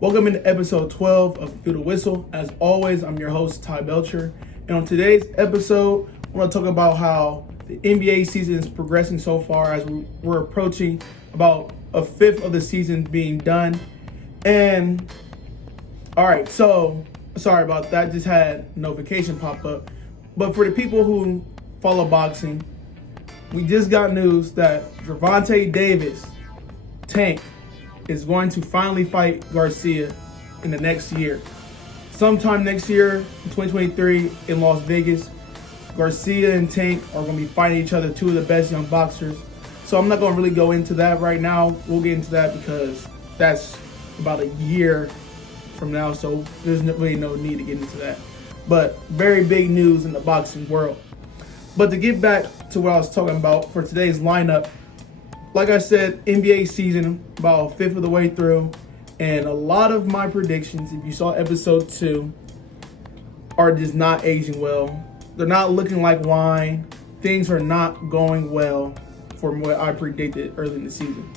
Welcome into episode 12 of Through the Whistle. As always, I'm your host, Ty Belcher. And on today's episode, I want to talk about how the NBA season is progressing so far as we're approaching about a fifth of the season being done. And, all right, so sorry about that. Just had notification pop up. But for the people who follow boxing, we just got news that Gervonta Davis, Tank, is going to finally fight Garcia in the next year. Sometime next year, in 2023, in Las Vegas, Garcia and Tank are going to be fighting each other, two of the best young boxers. So I'm not going to really go into that right now. We'll get into that because that's about a year from now, so there's really no need to get into that. But very big news in the boxing world. But to get back to what I was talking about for today's lineup, like I said, NBA season about a fifth of the way through, and a lot of my predictions, if you saw episode 2, are just not aging well. They're not looking like wine. Things are not going well from what I predicted early in the season.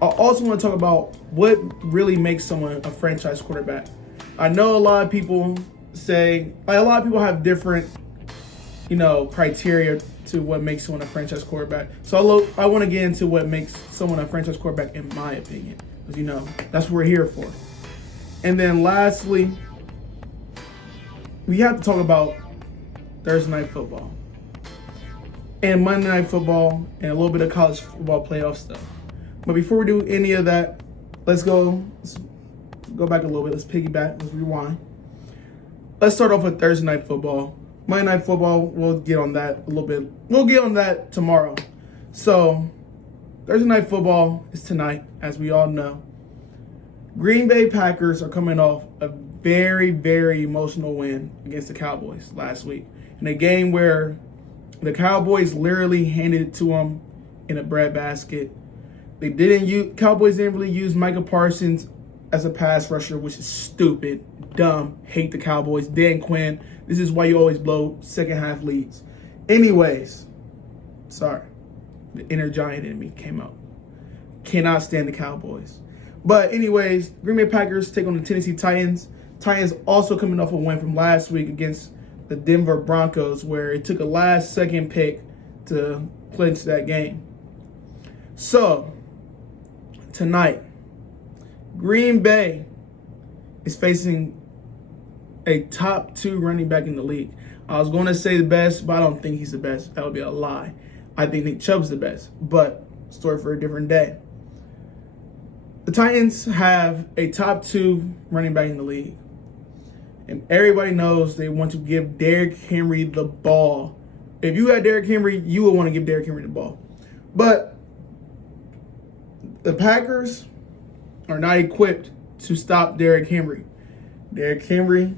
I also want to talk about what really makes someone a franchise quarterback. I know a lot of people say, a lot of people have different, criteria to what makes someone a franchise quarterback. So I want to get into what makes someone a franchise quarterback in my opinion. Because, that's what we're here for. And then lastly, we have to talk about Thursday Night Football. And Monday Night Football and a little bit of college football playoff stuff. But before we do any of that, let's go back a little bit. Let's piggyback. Let's rewind. Let's start off with Thursday Night Football. Monday Night Football, we'll get on that a little bit. We'll get on that tomorrow. So, Thursday Night Football is tonight, as we all know. Green Bay Packers are coming off a very, very emotional win against the Cowboys last week. In a game where the Cowboys literally handed it to them in a breadbasket. Cowboys didn't really use Micah Parsons as a pass rusher, which is stupid, dumb, hate the Cowboys. Dan Quinn, this is why you always blow second half leads. Anyways, sorry, the inner giant in me came out. Cannot stand the Cowboys. But anyways, Green Bay Packers take on the Tennessee Titans. Titans also coming off a win from last week against the Denver Broncos, where it took a last second pick to clinch that game. So, tonight, Green Bay is facing a top 2 running back in the league. I was going to say the best, but I don't think he's the best. That would be a lie. I think Nick Chubb's the best, but story for a different day. The Titans have a top 2 running back in the league. And everybody knows they want to give Derrick Henry the ball. If you had Derrick Henry, you would want to give Derrick Henry the ball. But the Packers are not equipped to stop Derrick Henry. Derrick Henry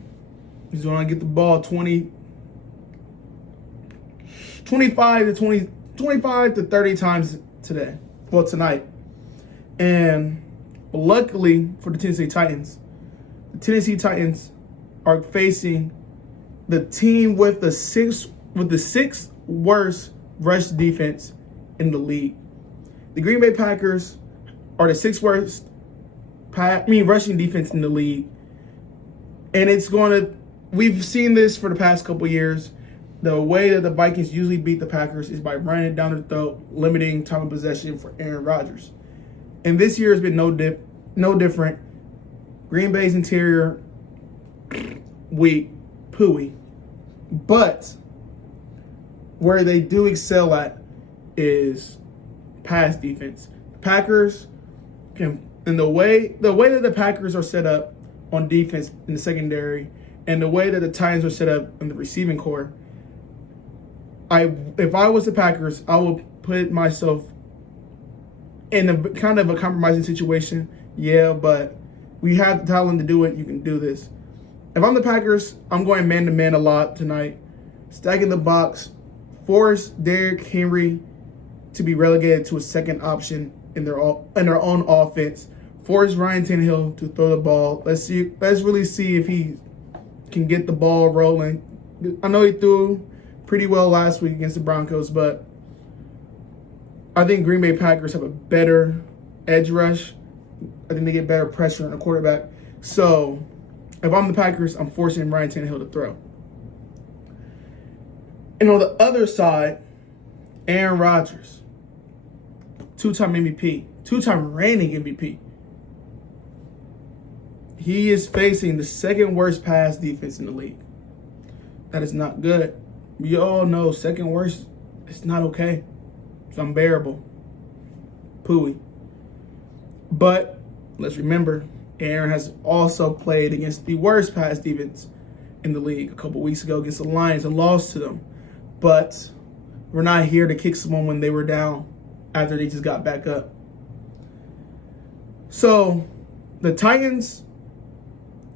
is going to get the ball 25 to 30 times tonight. And luckily for the Tennessee Titans are facing the team with the sixth worst rush defense in the league. The Green Bay Packers are the 6th worst rushing defense in the league. And we've seen this for the past couple years. The way that the Vikings usually beat the Packers is by running it down their throat, limiting time of possession for Aaron Rodgers. And this year has been no different. Green Bay's interior, weak, pooey. But where they do excel at is pass defense. The Packers and the way that the Packers are set up on defense in the secondary, and the way that the Titans are set up in the receiving core, if I was the Packers, I would put myself in a kind of a compromising situation. Yeah, but we have the talent to do it. You can do this. If I'm the Packers, I'm going man-to-man a lot tonight. Stacking the box, force Derrick Henry to be relegated to a second option in their own offense. Force Ryan Tannehill to throw the ball. Let's really see if he can get the ball rolling. I know he threw pretty well last week against the Broncos, but I think Green Bay Packers have a better edge rush. I think they get better pressure on the quarterback. So if I'm the Packers, I'm forcing Ryan Tannehill to throw. And on the other side, Aaron Rodgers, two-time MVP, two-time reigning MVP. He is facing the second worst pass defense in the league. That is not good. We all know second worst, it's not okay. It's unbearable. Pooey. But let's remember, Aaron has also played against the worst pass defense in the league a couple weeks ago against the Lions and lost to them. But we're not here to kick someone when they were down after they just got back up. So the Titans,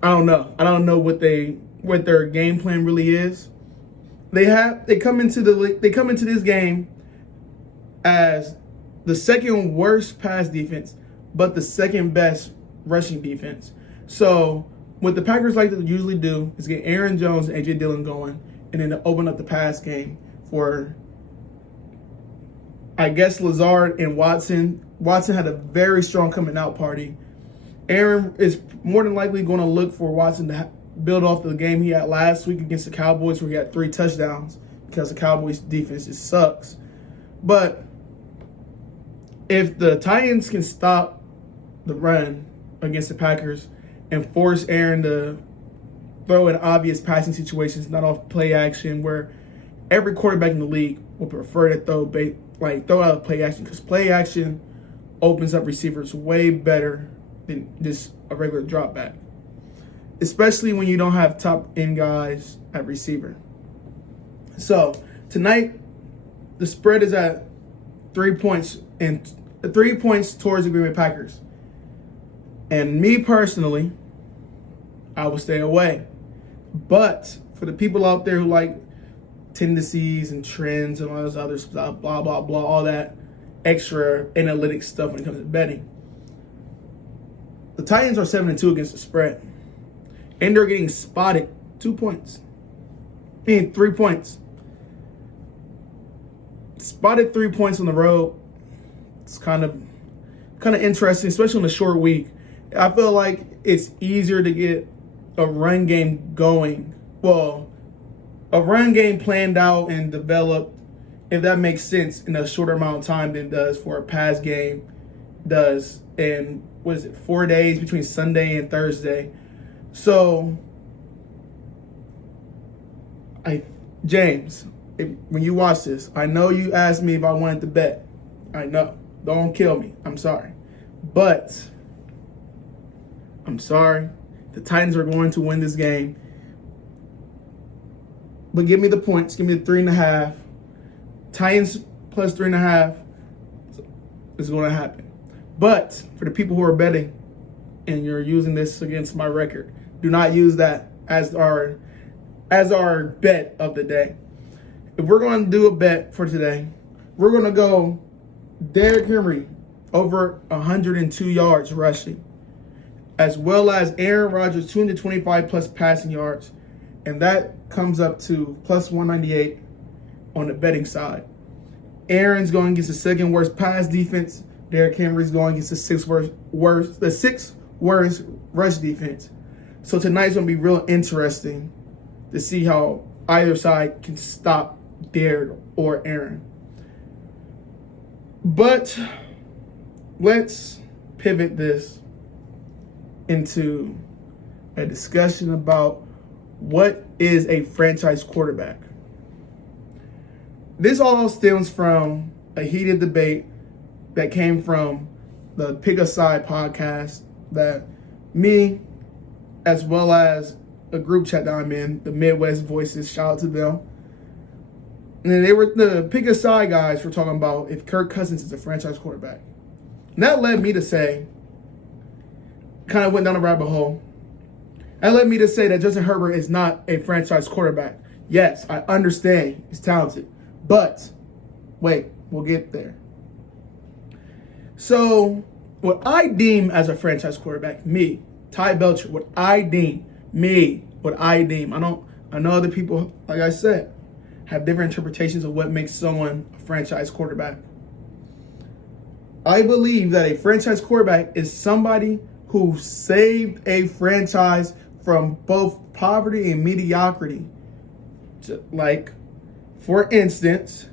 I don't know. I don't know what their game plan really is. They come into this game as the second worst pass defense, but the second best rushing defense. So what the Packers like to usually do is get Aaron Jones and AJ Dillon going, and then to open up the pass game for, I guess, Lazard and Watson. Watson had a very strong coming out party. Aaron is more than likely going to look for Watson to build off the game he had last week against the Cowboys, where he had 3 touchdowns, because the Cowboys defense just sucks. But if the Titans can stop the run against the Packers and force Aaron to throw in obvious passing situations, not off play action, where every quarterback in the league will prefer to throw out of play action, because play action opens up receivers way better than just a regular drop back, especially when you don't have top end guys at receiver. So tonight, the spread is at 3 points, and 3 points towards the Green Bay Packers. And me personally, I will stay away. But for the people out there who like tendencies and trends and all this other stuff, blah, blah, blah, all that extra analytics stuff when it comes to betting, the Titans are 7-2 against the spread. And they're getting spotted 2 points. I mean, 3 points. Spotted 3 points on the road. It's kind of interesting, especially on a short week. I feel like it's easier to get a run game going. Well, a run game planned out and developed, if that makes sense, in a shorter amount of time than it does for a pass game does in, 4 days between Sunday and Thursday. So, James, when you watch this, I know you asked me if I wanted to bet. I know. Don't kill me. I'm sorry. But I'm sorry. The Titans are going to win this game. But give me the points. Give me the 3.5. Titans plus 3.5 is going to happen. But for the people who are betting and you're using this against my record, do not use that as our bet of the day. If we're going to do a bet for today, we're going to go Derrick Henry over 102 yards rushing, as well as Aaron Rodgers 225 plus passing yards, and that comes up to plus 198 on the betting side. Aaron's going against the second worst pass defense. Derrick Henry's going against the sixth worst rush defense. So tonight's going to be real interesting to see how either side can stop Derrick or Aaron. But let's pivot this into a discussion about what is a franchise quarterback. This all stems from a heated debate that came from the Pick a Side podcast that me, as well as a group chat that I'm in, the Midwest Voices, shout out to them. And then the Pick a Side guys were talking about if Kirk Cousins is a franchise quarterback. And that led me to say, kind of went down a rabbit hole. That led me to say that Justin Herbert is not a franchise quarterback. Yes, I understand he's talented. But, wait, we'll get there. So, what I deem as a franchise quarterback, me, Ty Belcher, I know other people, like I said, have different interpretations of what makes someone a franchise quarterback. I believe that a franchise quarterback is somebody who saved a franchise from both poverty and mediocrity. Like, for instance,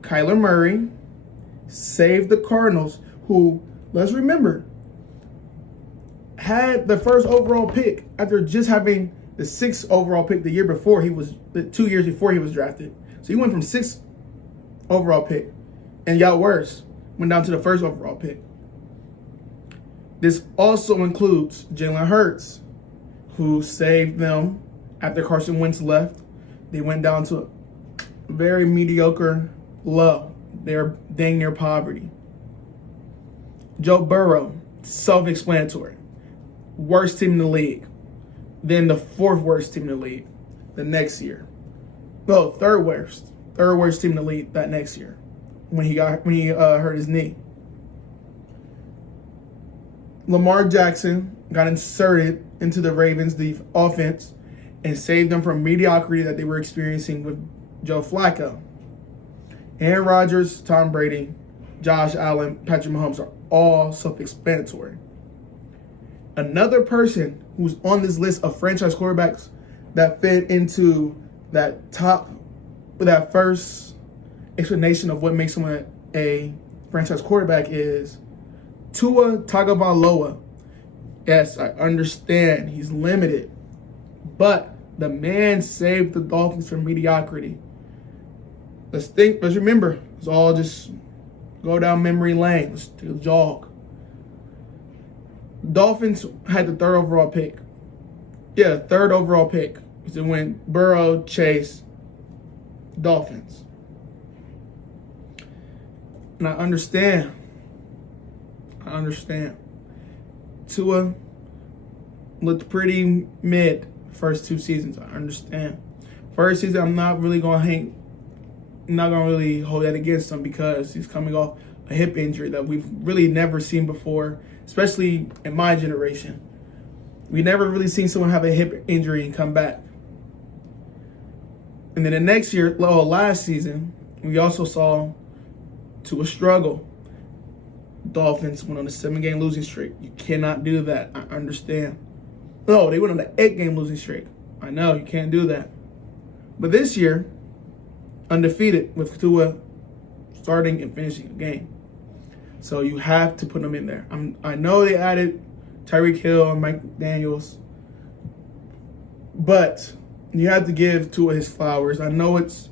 Kyler Murray saved the Cardinals, who, let's remember, had the first overall pick after just having the 6th overall pick the year before the 2 years before he was drafted. So he went from 6th overall pick and got worse, went down to the 1st overall pick. This also includes Jalen Hurts, who saved them after Carson Wentz left. They went down to a very mediocre low. They're dang near poverty. Joe Burrow, self-explanatory. Worst team in the league. Then the 4th worst team in the league the next year. No, third worst team in the league that next year when he hurt his knee. Lamar Jackson got inserted into the Ravens' offense and saved them from mediocrity that they were experiencing with Joe Flacco. Aaron Rodgers, Tom Brady, Josh Allen, Patrick Mahomes are all self-explanatory. Another person who's on this list of franchise quarterbacks that fit into that first explanation of what makes someone a franchise quarterback is Tua Tagovailoa. Yes, I understand he's limited, but the man saved the Dolphins from mediocrity. Let's remember, let's all just go down memory lane. Let's take a jog. Dolphins had the 3rd overall pick. Yeah, 3rd overall pick. It went Burrow, Chase, Dolphins. And I understand. Tua looked pretty mid first 2 seasons. I understand. First season, I'm not really hold that against him because he's coming off a hip injury that we've really never seen before, especially in my generation. We never really seen someone have a hip injury and come back. And then the next year, last season, we also saw Tua struggle. Dolphins went on a 7-game losing streak. You cannot do that. I understand. No, they went on an 8-game losing streak. I know, you can't do that. But this year, undefeated with Tua starting and finishing a game. So you have to put them in there. I know they added Tyreek Hill and Mike Daniels, but you have to give Tua his flowers. I know it's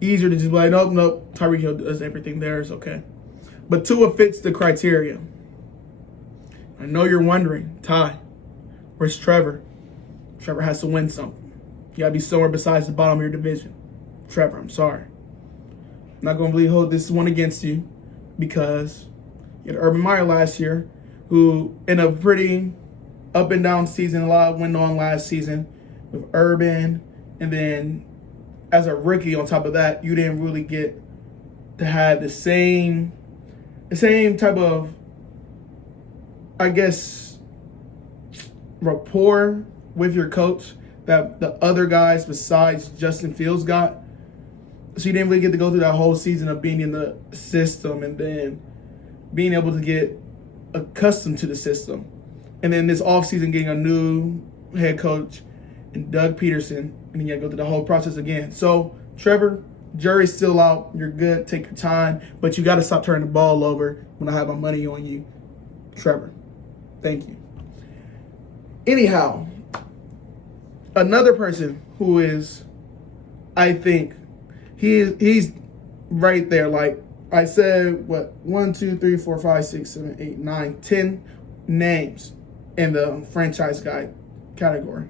easier to just be like, nope, Tyreek Hill does everything there. It's okay. But Tua fits the criteria. I know you're wondering, Ty, where's Trevor? Trevor has to win something. You got to be somewhere besides the bottom of your division. Trevor, I'm sorry. I'm not going to really hold this one against you because you had Urban Meyer last year, who in a pretty up and down season, a lot went on last season with Urban, and then as a rookie on top of that, you didn't really get to have the same type of, I guess, rapport with your coach that the other guys besides Justin Fields got. So you didn't really get to go through that whole season of being in the system and then being able to get accustomed to the system. And then this offseason getting a new head coach and Doug Peterson, and then you gotta go through the whole process again. So, Trevor, jury's still out. You're good. Take your time. But you got to stop turning the ball over when I have my money on you. Trevor, thank you. Anyhow, another person who is, I think, he's right there. Like I said, 1, 2, 3, 4, 5, 6, 7, 8, 9, 10 names in the franchise guy category.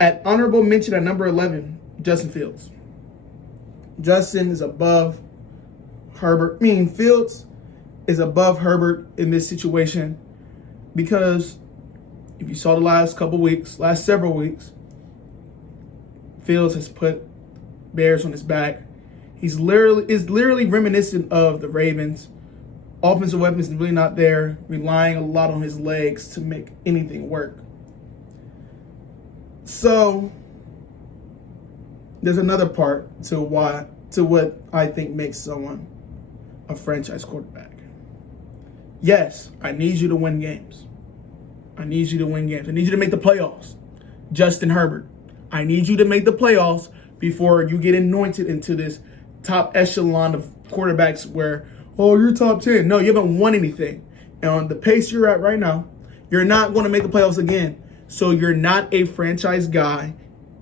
At honorable mention at number 11, Justin Fields. Justin is above Herbert. Fields is above Herbert in this situation because if you saw the last several weeks, Fields has put Bears on his back. Is literally reminiscent of the Ravens. Offensive weapons is really not there, relying a lot on his legs to make anything work. So there's another part to what I think makes someone a franchise quarterback. Yes, I need you to win games. I need you to win games. I need you to make the playoffs. Justin Herbert, I need you to make the playoffs before you get anointed into this top echelon of quarterbacks where, oh, you're top 10. No, you haven't won anything. And on the pace you're at right now, you're not going to make the playoffs again. So you're not a franchise guy.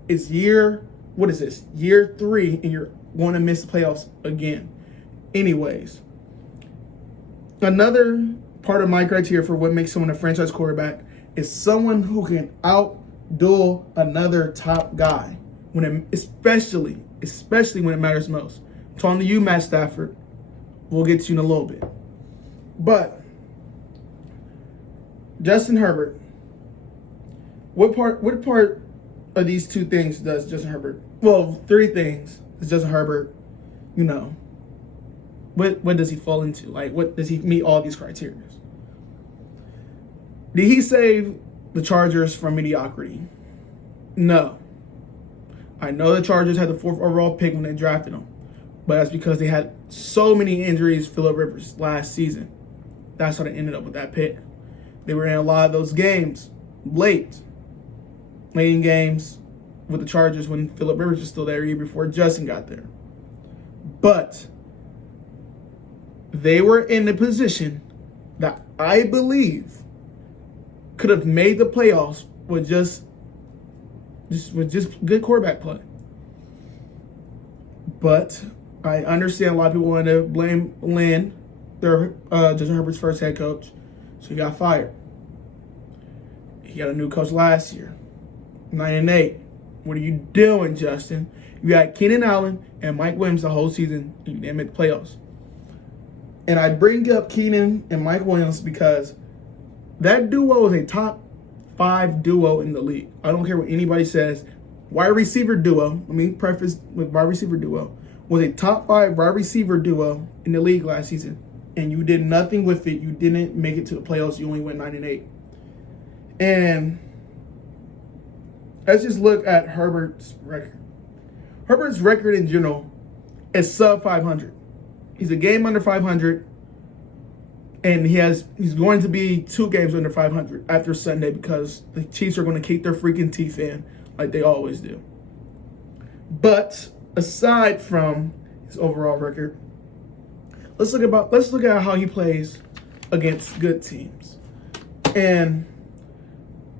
It's year 3, and you're going to miss the playoffs again. Anyways, another part of my criteria for what makes someone a franchise quarterback is someone who can outduel another top guy, especially when it matters most. I'm talking to you, Matt Stafford. We'll get to you in a little bit. But Justin Herbert, what part of these two things does Justin Herbert? Well, 3 things does Justin Herbert, what does he fall into? Like, what does he meet all these criteria? Did he save the Chargers from mediocrity? No. I know the Chargers had the 4th overall pick when they drafted him, but that's because they had so many injuries, Phillip Rivers, last season. That's how they ended up with that pick. They were in a lot of those games late in games with the Chargers when Phillip Rivers was still there, even before Justin got there. But they were in a position that I believe could have made the playoffs with just good quarterback play. But I understand a lot of people want to blame Lynn, Justin Herbert's first head coach, so he got fired. He got a new coach last year, 9-8. What are you doing, Justin? You got Keenan Allen and Mike Williams the whole season, and you didn't make the playoffs. And I bring up Keenan and Mike Williams because that duo is a top 5 duo in the league. I don't care what anybody says. Wide receiver duo, let me preface with wide receiver duo, was a top 5 wide receiver duo in the league last season. And you did nothing with it. You didn't make it to the playoffs. You only went 9-8. And let's just look at Herbert's record. Herbert's record in general is sub 500. He's a game under 500. And he's going to be 2 games under 500 after Sunday because the Chiefs are going to kick their freaking teeth in like they always do. But aside from his overall record, let's look at how he plays against good teams. And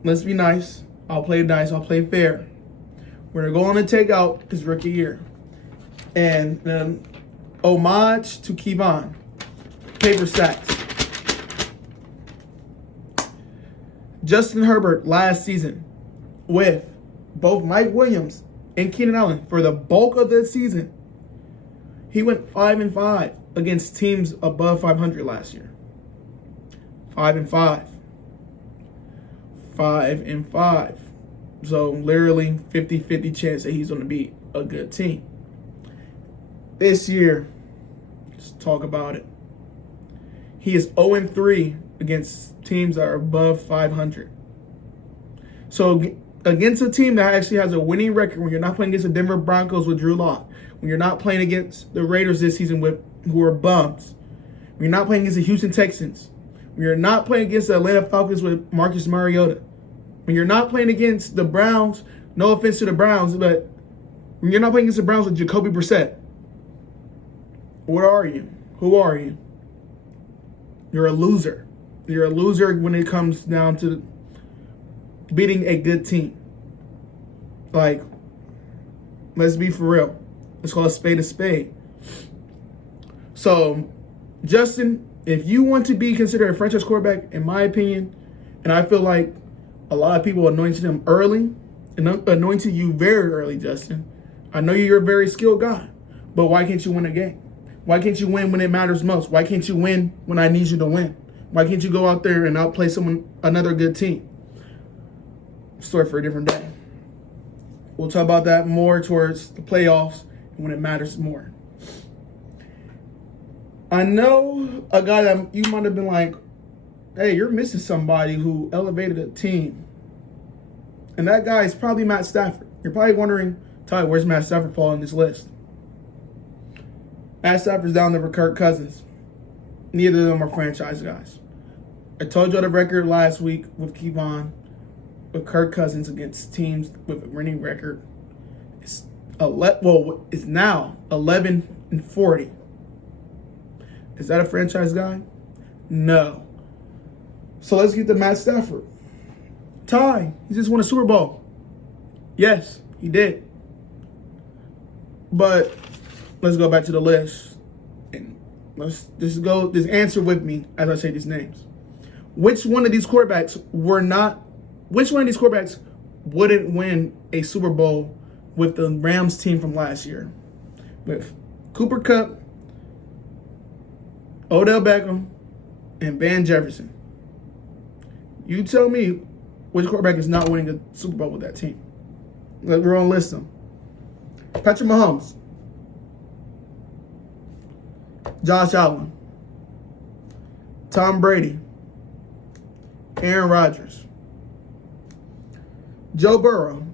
let's be nice. I'll play nice. I'll play fair. We're going to take out his rookie year. And then homage to Kevon. Paper sacks. Justin Herbert last season with both Mike Williams and Keenan Allen for the bulk of the season, he went 5-5 against teams above 500 last year. 5-5. 5-5. So literally 50-50 chance that he's going to be a good team. This year, let's talk about it. He is 0-3 against teams that are above 500. So against a team that actually has a winning record, when you're not playing against the Denver Broncos with Drew Lock, when you're not playing against the Raiders this season who are bums, when you're not playing against the Houston Texans, when you're not playing against the Atlanta Falcons with Marcus Mariota, when you're not playing against the Browns, no offense to the Browns, but when you're not playing against the Browns with Jacoby Brissett, what are you? Who are you? You're a loser. You're a loser when it comes down to beating a good team. Like, let's be for real. Let's call a spade. So, Justin, if you want to be considered a franchise quarterback, in my opinion, and I feel like a lot of people anointed him early, and anointed you very early, Justin. I know you're a very skilled guy, but why can't you win a game? Why can't you win when it matters most? Why can't you win when I need you to win? Why can't you go out there and outplay another good team? Story for a different day. We'll talk about that more towards the playoffs and when it matters more. I know a guy that you might have been like, hey, you're missing somebody who elevated a team. And that guy is probably Matt Stafford. You're probably wondering, Ty, where's Matt Stafford fall on this list? Matt Stafford's down there with Kirk Cousins. Neither of them are franchise guys. I told y'all the record last week with Kevon, with Kirk Cousins against teams with a winning record. It's it's now 11-40. Is that a franchise guy? No. So let's get to Matt Stafford. Ty, he just won a Super Bowl. Yes, he did. But let's go back to the list. And let's just answer with me as I say these names. Which one of these quarterbacks wouldn't win a Super Bowl with the Rams team from last year? With Cooper Kupp, Odell Beckham, and Van Jefferson. You tell me which quarterback is not winning a Super Bowl with that team. We're going to list them. Patrick Mahomes, Josh Allen, Tom Brady, Aaron Rodgers, Joe Burrow,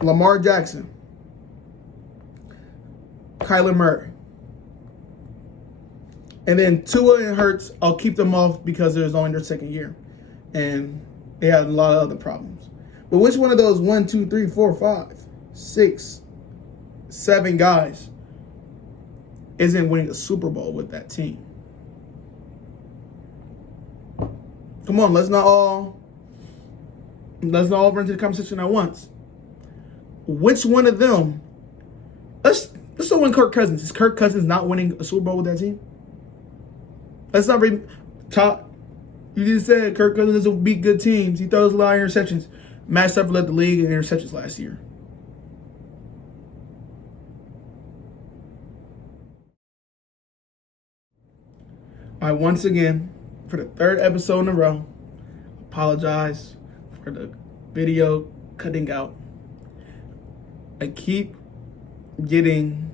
Lamar Jackson, Kyler Murray. And then Tua and Hurts, I'll keep them off because it was only their second year. And they had a lot of other problems. But which one of those 1, 2, 3, 4, 5, 6, 7 guys isn't winning a Super Bowl with that team? Come on, let's not all run into the conversation at once. Which one of them? Let's not win Kirk Cousins. Is Kirk Cousins not winning a Super Bowl with that team? Let's not read top. You just said Kirk Cousins doesn't beat good teams. He throws a lot of interceptions. Matt Stafford led the league in interceptions last year. I once again, for the third episode in a row, apologize for the video cutting out. I keep getting.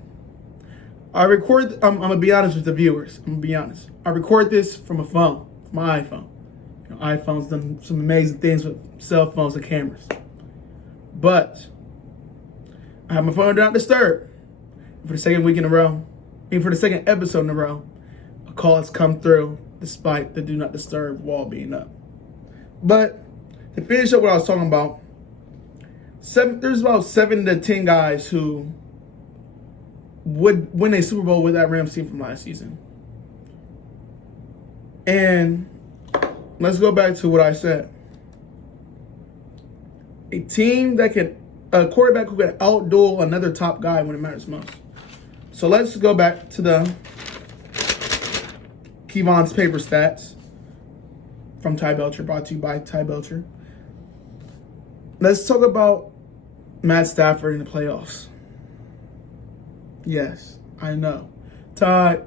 I'm gonna be honest with the viewers. I'm gonna be honest. I record this from a phone, my iPhone. You know, iPhone's done some amazing things with cell phones and cameras. But I have my phone down disturbed. For the second week in a row, and for the second episode in a row, a call has come through despite the do not disturb wall being up. But to finish up what I was talking about, there's about 7 to 10 guys who would win a Super Bowl with that Rams team from last season. And let's go back to what I said. A quarterback who can outduel another top guy when it matters most. So let's go back to the Kevon's paper stats from Ty Belcher, brought to you by Ty Belcher. Let's talk about Matt Stafford in the playoffs. Yes, I know. Ty,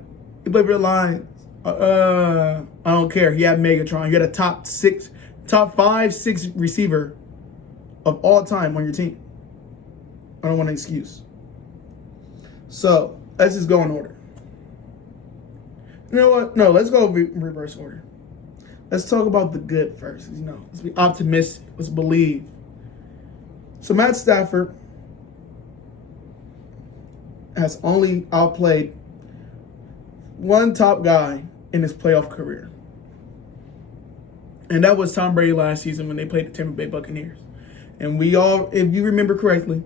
you played for the Lions. I don't care. You had Megatron. You had a top 5, 6 receiver of all time on your team. I don't want an excuse. So let's just go in order. You know what? No, let's go reverse order. Let's talk about the good first. Let's be optimistic. Let's believe. So Matt Stafford has only outplayed one top guy in his playoff career. And that was Tom Brady last season when they played the Tampa Bay Buccaneers. And if you remember correctly,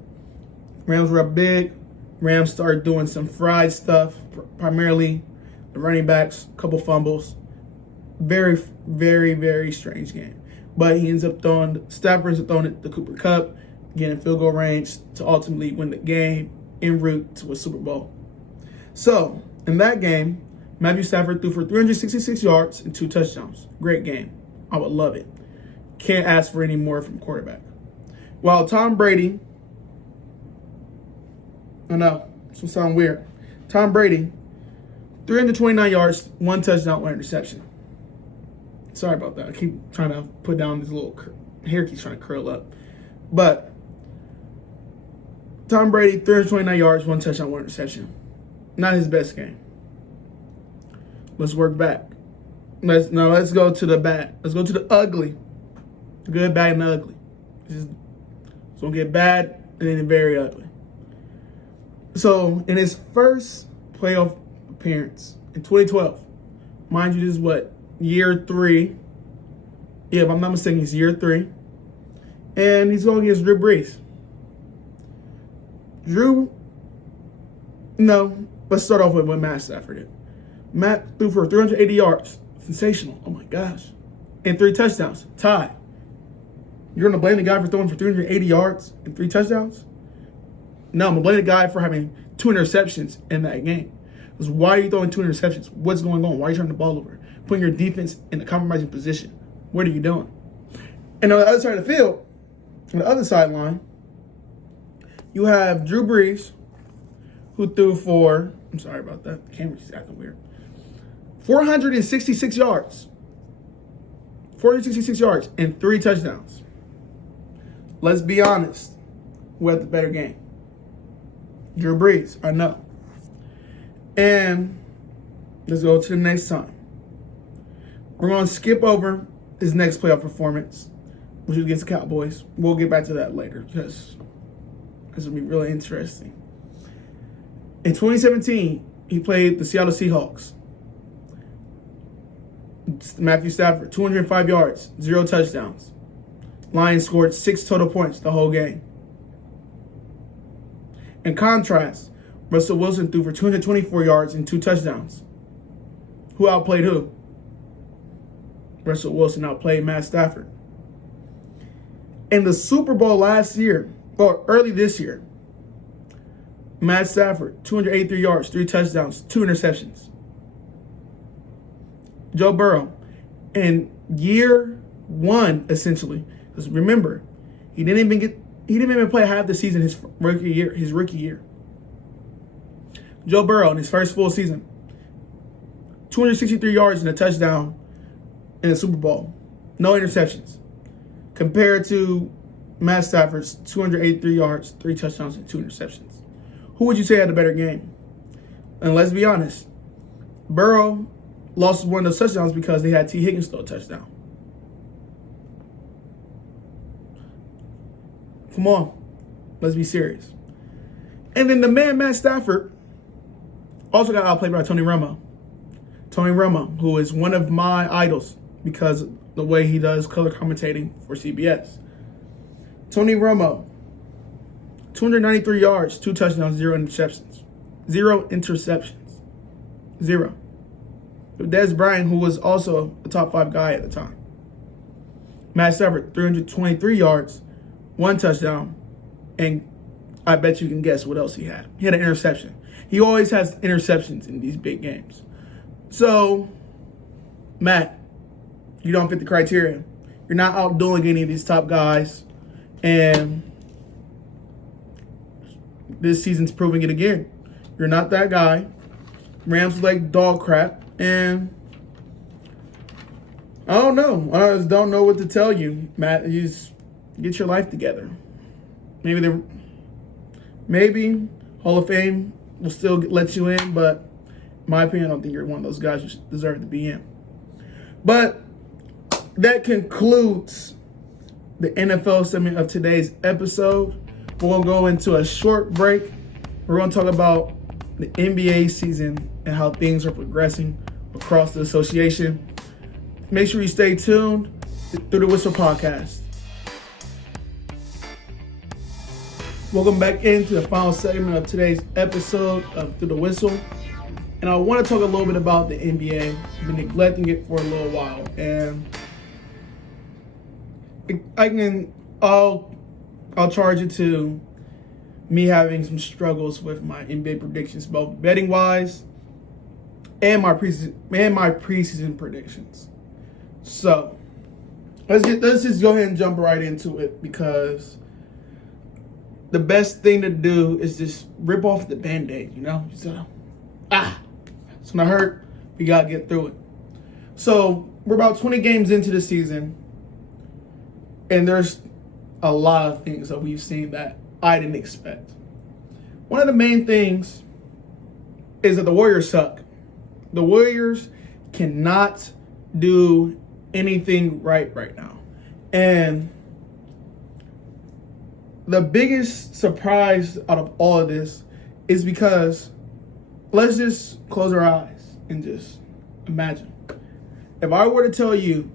Rams were up big. Rams started doing some fried stuff, primarily the running backs, a couple fumbles. Very, very, very strange game. But Stafford ends up throwing it to Cooper Kupp, getting field goal range to ultimately win the game en route to a Super Bowl. So, in that game, Matthew Stafford threw for 366 yards and 2 touchdowns. Great game. I would love it. Can't ask for any more from quarterback. While Tom Brady, I know, this will sound weird. Tom Brady, 329 yards, 1 touchdown, 1 interception. Sorry about that. I keep trying to put down this little hair keeps trying to curl up. But Tom Brady, 329 yards, 1 touchdown, 1 interception. Not his best game. Let's work back. Let's go to the bad. Let's go to the ugly. Good, bad, and ugly. It's going to get bad and then very ugly. So, in his first playoff appearance in 2012, mind you, this is year 3. Yeah, if I'm not mistaken, he's year 3. And he's going against Drew Brees. Let's start off with what Matt Stafford did. Matt threw for 380 yards. Sensational. Oh my gosh. And 3 touchdowns. Tied. You're going to blame the guy for throwing for 380 yards and 3 touchdowns? No, I'm going to blame the guy for having 2 interceptions in that game. Because why are you throwing 2 interceptions? What's going on? Why are you turning the ball over? Putting your defense in a compromising position. What are you doing? And on the other side of the field, on the other sideline, you have Drew Brees, who threw for, I'm sorry about that, the camera's acting weird, 466 yards. 466 yards and 3 touchdowns. Let's be honest. Who had the better game? Drew Brees, I know. And let's go to the next time. We're going to skip over his next playoff performance, which is against the Cowboys. We'll get back to that later because this will be really interesting. In 2017, he played the Seattle Seahawks. Matthew Stafford, 205 yards, 0 touchdowns. Lions scored 6 total points the whole game. In contrast, Russell Wilson threw for 224 yards and 2 touchdowns. Who outplayed who? Russell Wilson outplayed Matt Stafford. In the Super Bowl last year, or early this year, Matt Stafford, 283 yards, 3 touchdowns, 2 interceptions. Joe Burrow, in year 1, essentially, because remember, he didn't even play half the season his rookie year. Joe Burrow, in his first full season, 263 yards and a touchdown in the Super Bowl. No interceptions. Compared to Matt Stafford's 283 yards, 3 touchdowns, and 2 interceptions. Who would you say had a better game? And let's be honest, Burrow lost one of those touchdowns because they had T. Higgins throw a touchdown. Come on. Let's be serious. And then the man, Matt Stafford, also got outplayed by Tony Romo. Tony Romo, who is one of my idols because of the way he does color commentating for CBS. Tony Romo, 293 yards, 2 touchdowns, 0 interceptions. 0 interceptions. 0. Des Bryant, who was also a top 5 guy at the time. Matt Stafford, 323 yards, 1 touchdown, and I bet you can guess what else he had. He had an interception. He always has interceptions in these big games. So, Matt, you don't fit the criteria. You're not outdoing any of these top guys, and this season's proving it again. You're not that guy. Rams like dog crap, and I don't know. I just don't know what to tell you, Matt. You just get your life together. Maybe Hall of Fame will still let you in, but in my opinion, I don't think you're one of those guys who deserve to be in. But that concludes the NFL segment of today's episode. We're going to go into a short break. We're going to talk about the NBA season and how things are progressing across the association. Make sure you stay tuned through the Whistle Podcast. Welcome back into the final segment of today's episode of Through the Whistle. And I want to talk a little bit about the NBA. I've been neglecting it for a little while. And I'll charge it to me having some struggles with my NBA predictions, both betting wise and my preseason predictions. So let's just go ahead and jump right into it, because the best thing to do is just rip off the Band-Aid, you know? Just, it's gonna hurt. We gotta get through it. So we're about 20 games into the season, and there's a lot of things that we've seen that I didn't expect. One of the main things is that the Warriors suck. The Warriors cannot do anything right now. And the biggest surprise out of all of this is because let's just close our eyes and just imagine. If I were to tell you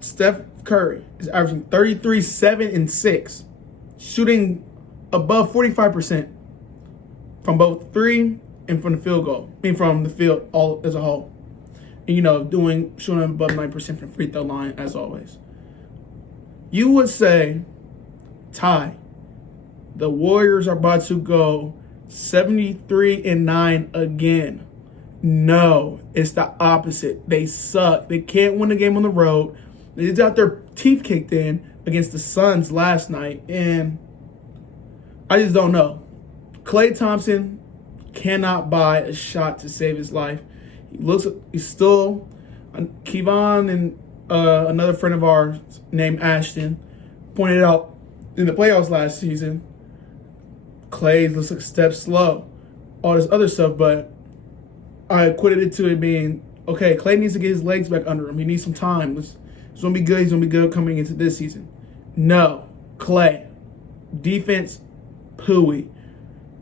Steph Curry is averaging 33, 7, and 6, shooting above 45% from both three and from the field goal. I mean, from the field all as a whole. And, shooting above 9% from the free throw line as always. You would say, Ty, the Warriors are about to go 73-9 again. No, it's the opposite. They suck. They can't win a game on the road. They just got their teeth kicked in against the Suns last night, and I just don't know. Klay Thompson cannot buy a shot to save his life. He's still Kevon, and another friend of ours named Ashton pointed out in the playoffs last season, Klay looks like a step slow, all this other stuff, but I equated it to it being, okay, Klay needs to get his legs back under him. He needs some time. He's going to be good. He's going to be good coming into this season. No, Klay, defense, pooey.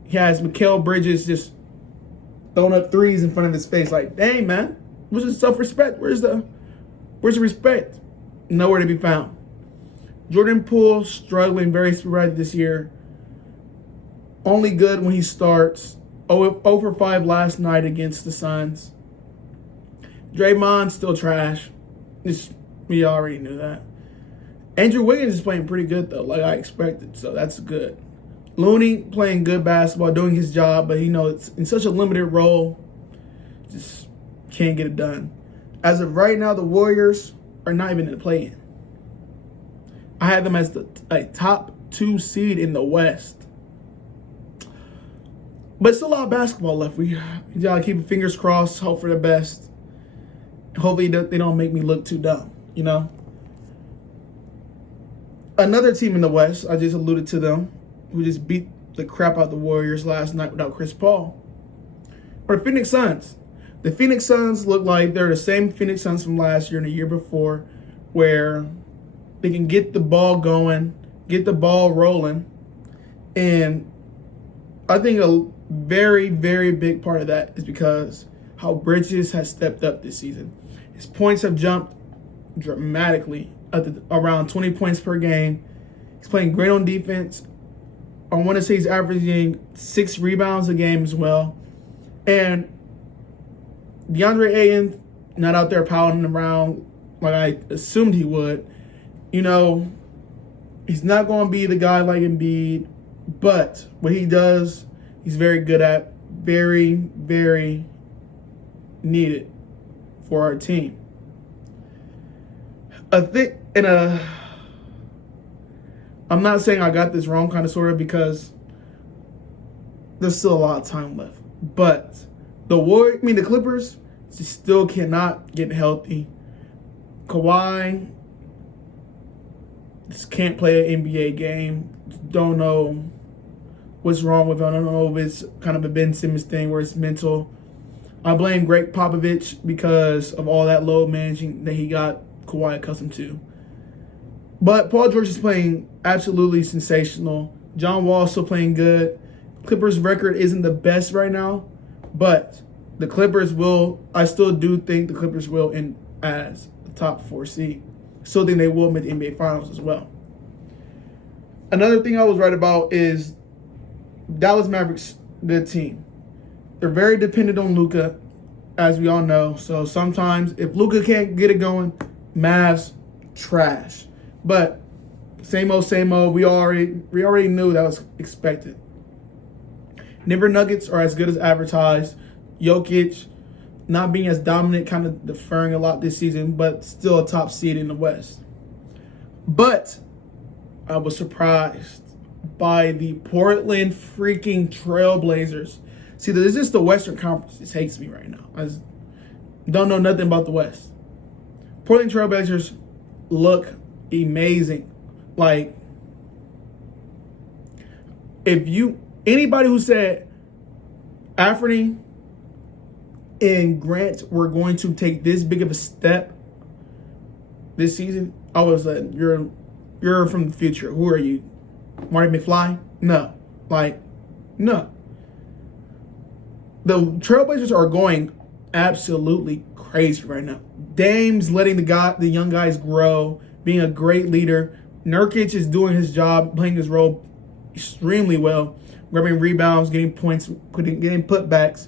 He has Mikal Bridges just throwing up threes in front of his face. Like, dang, man, where's the self-respect? Where's the respect? Nowhere to be found. Jordan Poole struggling very sporadic this year. Only good when he starts. 0 for 5 last night against the Suns. Draymond still trash. We already knew that. Andrew Wiggins is playing pretty good though, like I expected, so that's good. Looney playing good basketball, doing his job, but it's in such a limited role, just can't get it done. As of right now, the Warriors are not even in the play-in. I had them as the top 2 seed in the West. But still a lot of basketball left. We gotta keep fingers crossed, hope for the best. Hopefully they don't make me look too dumb, Another team in the West, I just alluded to them, who just beat the crap out the Warriors last night without Chris Paul, are the Phoenix Suns. The Phoenix Suns look like they're the same Phoenix Suns from last year and the year before, where they can get the ball going, get the ball rolling, and I think a very, very big part of that is because how Bridges has stepped up this season. His points have jumped dramatically around 20 points per game. He's playing great on defense. I want to say he's averaging 6 rebounds a game as well. And DeAndre Ayton, not out there pounding around like I assumed he would. He's not going to be the guy like Embiid, but what he does, he's very good at, very, very needed for our team. I'm not saying I got this wrong, kind of, sort of, because there's still a lot of time left. But the Clippers still cannot get healthy. Kawhi just can't play an NBA game. Don't know what's wrong with him. I don't know if it's kind of a Ben Simmons thing where it's mental. I blame Greg Popovich because of all that load managing that he got Kawhi accustomed to. But Paul George is playing absolutely sensational. John Wall still playing good. Clippers' record isn't the best right now, but the Clippers I still do think the Clippers will end as the top 4 seed. Still think they will make the NBA Finals as well. Another thing I was right about is Dallas Mavericks, good team. They're very dependent on Luka, as we all know. So sometimes if Luka can't get it going, Mavs trash. But same old, same old. We already knew that was expected. Denver Nuggets are as good as advertised. Jokic not being as dominant, kind of deferring a lot this season, but still a top seed in the West. But I was surprised by the Portland freaking Trailblazers. See, this is the Western Conference. This hates me right now. I don't know nothing about the West. Portland Trailblazers look amazing. Like, anybody who said Anthony and Grant were going to take this big of a step this season, I was like, you're from the future. Who are you? Marty McFly? No. No. The Trailblazers are going absolutely crazy right now. Dame's letting the young guys grow, being a great leader. Nurkic is doing his job, playing his role extremely well, grabbing rebounds, getting points, getting putbacks.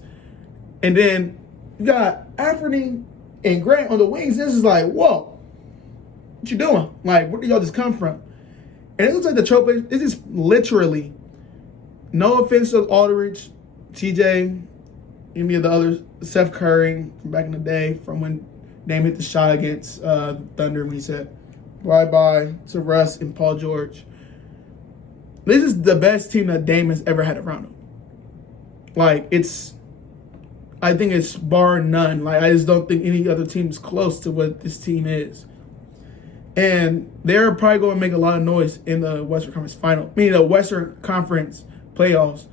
And then you got Anthony and Grant on the wings. This is like, whoa, what you doing? Like, where did y'all just come from? And it looks like the Trailblazers, this is literally, no offense to Aldridge, TJ, any of the others, Seth Curry from back in the day, from when Dame hit the shot against Thunder when he said bye-bye to Russ and Paul George. This is the best team that Dame has ever had around him. Like, I think it's bar none. Like, I just don't think any other team is close to what this team is. And they're probably going to make a lot of noise in the Western Conference final. Meaning the Western Conference playoffs.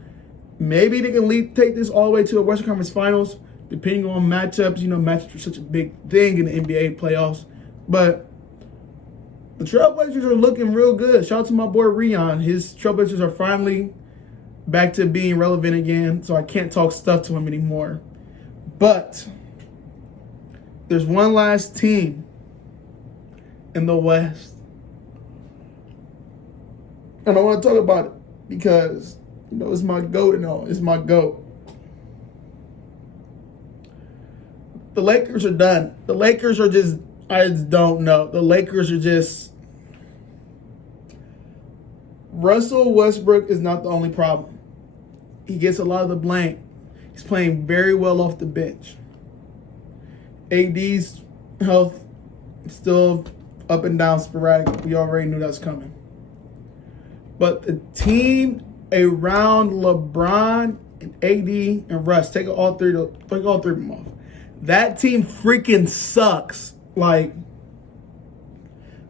Maybe they can take this all the way to the Western Conference finals, depending on matchups. You know, matchups are such a big thing in the NBA playoffs. But the Trailblazers are looking real good. Shout out to my boy Rion. His Trailblazers are finally back to being relevant again, so I can't talk stuff to him anymore. But there's one last team in the West. And I want to talk about it because, you know, it's my GOAT and all. It's my GOAT. The Lakers are done. The Lakers are just, I just don't know. The Lakers are just, Russell Westbrook is not the only problem. He gets a lot of the blame. He's playing very well off the bench. AD's health is still up and down sporadic. We already knew that's coming. But the team around LeBron and AD and Russ, take all three of them off. That team freaking sucks. Like,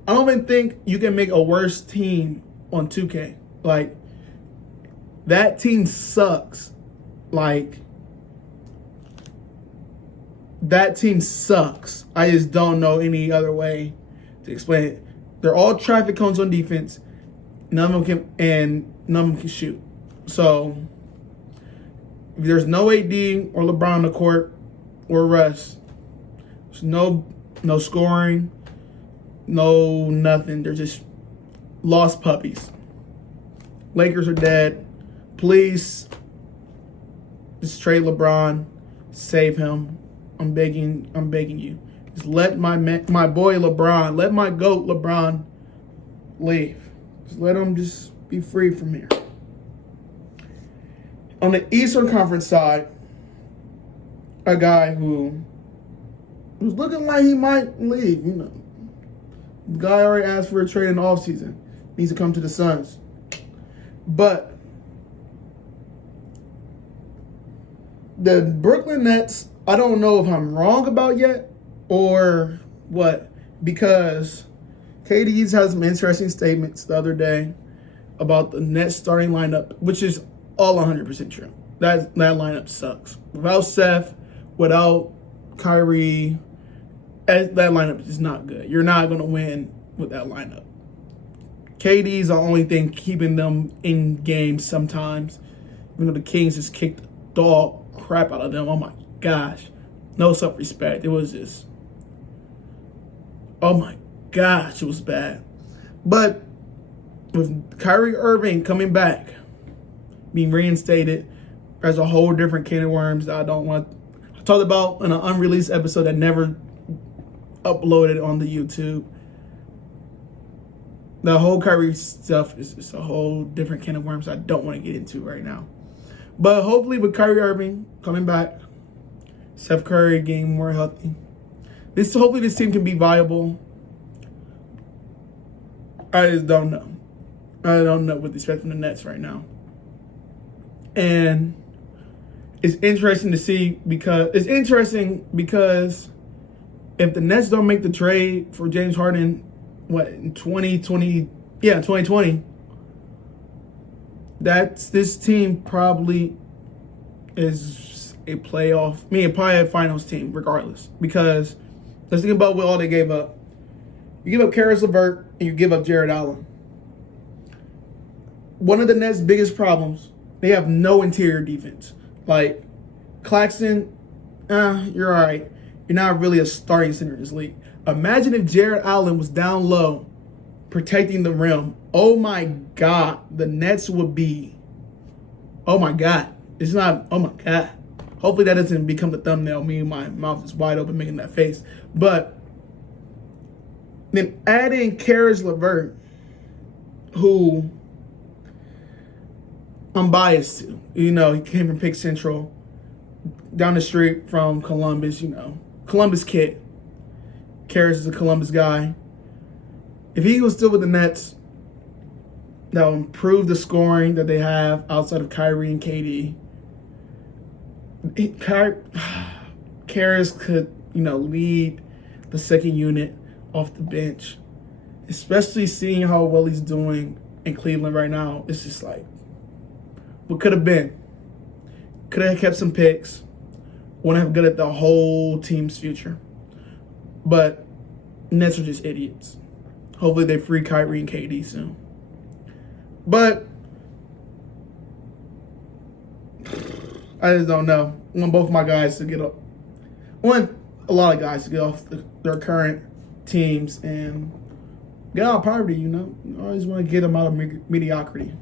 I don't even think you can make a worse team on 2K. Like, that team sucks. Like, that team sucks. I just don't know any other way to explain it. They're all traffic cones on defense. None of them can shoot. So if there's no AD or LeBron on the court or Russ, there's no scoring, no nothing. They're just lost puppies. Lakers are dead. Please just trade LeBron. Save him. I'm begging you. Just let my boy LeBron, let my GOAT LeBron leave. Just let him just be free from here. On the Eastern Conference side, a guy who was looking like he might leave, you know. The guy already asked for a trade in the offseason. Needs to come to the Suns. But the Brooklyn Nets, I don't know if I'm wrong about yet or what, because KD's had some interesting statements the other day about the Nets starting lineup, which is all 100% true. That lineup sucks. Without Seth, without Kyrie, that lineup is not good. You're not going to win with that lineup. KD's the only thing keeping them in games sometimes. Even though the Kings just kicked the dog crap out of them. Oh my gosh. No self-respect. It was just, oh my gosh, it was bad. But with Kyrie Irving coming back, being reinstated, there's a whole different can of worms that I talked about in an unreleased episode that never uploaded on the YouTube. The whole Kyrie stuff is just a whole different can of worms I don't want to get into right now. But hopefully with Kyrie Irving coming back, Seth Curry getting more healthy, hopefully this team can be viable. I just don't know. I don't know what to expect from the Nets right now. And it's interesting to see because if the Nets don't make the trade for James Harden, in 2020, this team probably is a playoff, probably a finals team regardless. Because let's think about what all they gave up. You give up Karis LeVert and you give up Jared Allen. One of the Nets' biggest problems, they have no interior defense. Like, Claxton you're all right. You're not really a starting center in this league. Imagine if Jared Allen was down low, protecting the rim. Oh my God, the Nets would be. Oh my God, it's not. Oh my God. Hopefully that doesn't become the thumbnail. Me and my mouth is wide open making that face. But then add in Karis LeVert, who I'm biased to. You know, he came from Pick Central, down the street from Columbus, you know. Columbus kid. Karis is a Columbus guy. If he was still with the Nets, that will improve the scoring that they have outside of Kyrie and KD. Karis could, you know, lead the second unit off the bench. Especially seeing how well he's doing in Cleveland right now. It's just like, what could have been? Could have kept some picks. Wouldn't have good at the whole team's future. But Nets are just idiots. Hopefully they free Kyrie and KD soon. But I just don't know. I want both my guys to get up. I want a lot of guys to get off their current teams and get out of poverty, you know. I always want to get them out of mediocrity.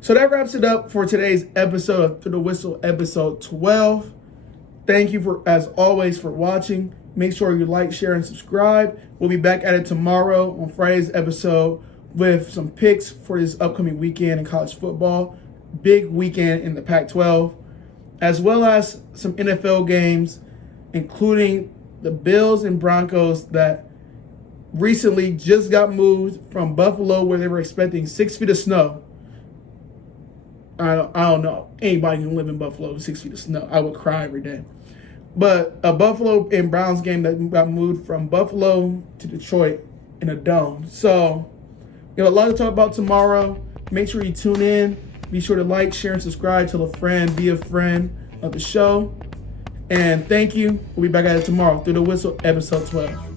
So that wraps it up for today's episode of Through the Whistle, episode 12. Thank you, as always, for watching. Make sure you like, share, and subscribe. We'll be back at it tomorrow on Friday's episode with some picks for this upcoming weekend in college football. Big weekend in the Pac-12, as well as some NFL games, including the Bills and Broncos that recently just got moved from Buffalo, where they were expecting 6 feet of snow. I don't know. Anybody can live in Buffalo with 6 feet of snow. I would cry every day. But a Buffalo and Browns game that got moved from Buffalo to Detroit in a dome. So we have a lot to talk about tomorrow. Make sure you tune in. Be sure to like, share, and subscribe. Tell a friend. Be a friend of the show. And thank you. We'll be back at it tomorrow. Through the Whistle, episode 12.